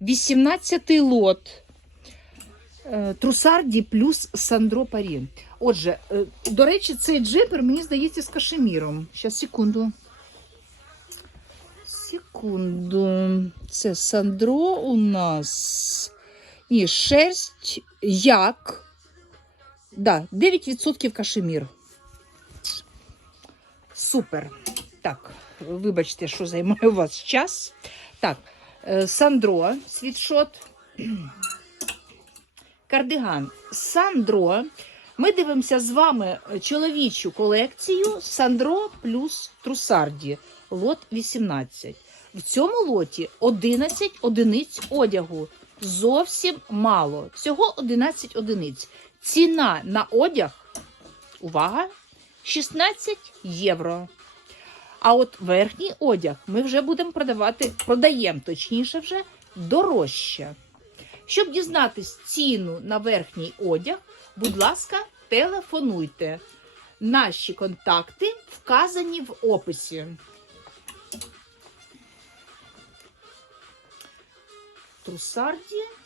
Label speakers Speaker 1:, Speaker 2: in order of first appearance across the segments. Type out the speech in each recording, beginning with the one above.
Speaker 1: 18 лот. Е, Трусарді плюс Сандро Парі. Отже, е, до речі, цей джипер, мені здається, з кашеміром. Щас, секунду. Секунду. Це Сандро у нас. Ні, шерсть як. Да, 9% кашемір. Супер. Так, вибачте, що займає у вас час. Так, Сандро, світшот. Кардиган. Сандро. Ми дивимося з вами чоловічу колекцію Сандро плюс Трусарді. Лот 18. В цьому лоті 11 одиниць одягу. Зовсім мало. Всього 11 одиниць. Ціна на одяг, увага, 16 євро. А от верхній одяг ми вже будемо продавати, продаємо точніше вже дорожче. Щоб дізнатись ціну на верхній одяг, будь ласка, телефонуйте. Наші контакти вказані в описі. Трусарді.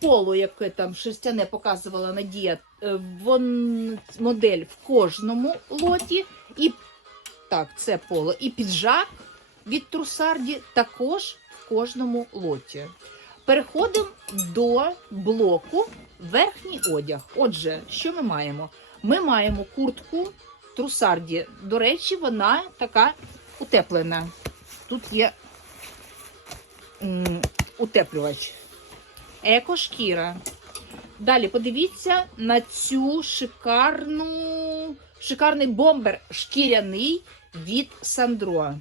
Speaker 1: Поло, яке там шерстяне показувала Надія, е, вон модель в кожному лоті. І так, це поло. І піджак від Трусарді також в кожному лоті. Переходимо до блоку верхній одяг. Отже, що ми маємо? Ми маємо куртку Трусарді. До речі, вона така утеплена. Тут є утеплювач. Екошкіра. Далі подивіться на цю шикарну, шикарний бомбер шкіряний від Сандро.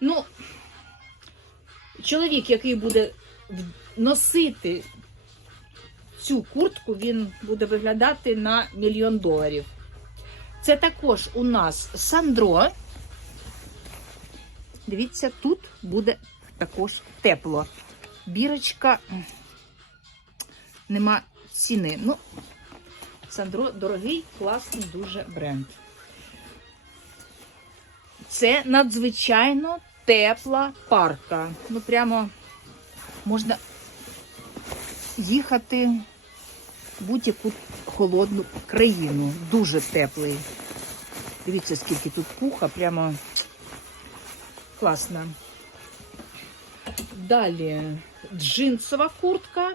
Speaker 1: Ну, чоловік, який буде носити цю куртку, він буде виглядати на мільйон доларів. Це також у нас Сандро. Дивіться, тут буде також тепло. Бірочка нема ціни. Ну, Сандро дорогий, класний дуже бренд. Це надзвичайно тепла парка. Ну, прямо можна їхати в будь-яку холодну країну. Дуже теплий. Дивіться, скільки тут пуха, прямо класно. Далі джинсова куртка,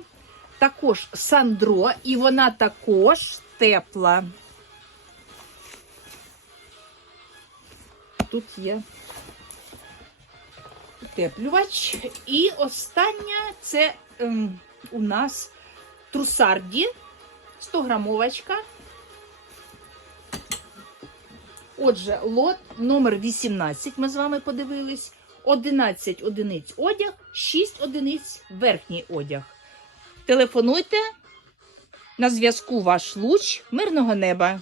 Speaker 1: також Сандро, і вона також тепла. Тут є утеплювач. І остання це ем, у нас трусарді 100 грамовочка. Отже, лот номер 18 ми з вами подивились. 11 одиниць одяг, 6 одиниць верхній одяг. Телефонуйте на зв'язку ваш луч мирного неба.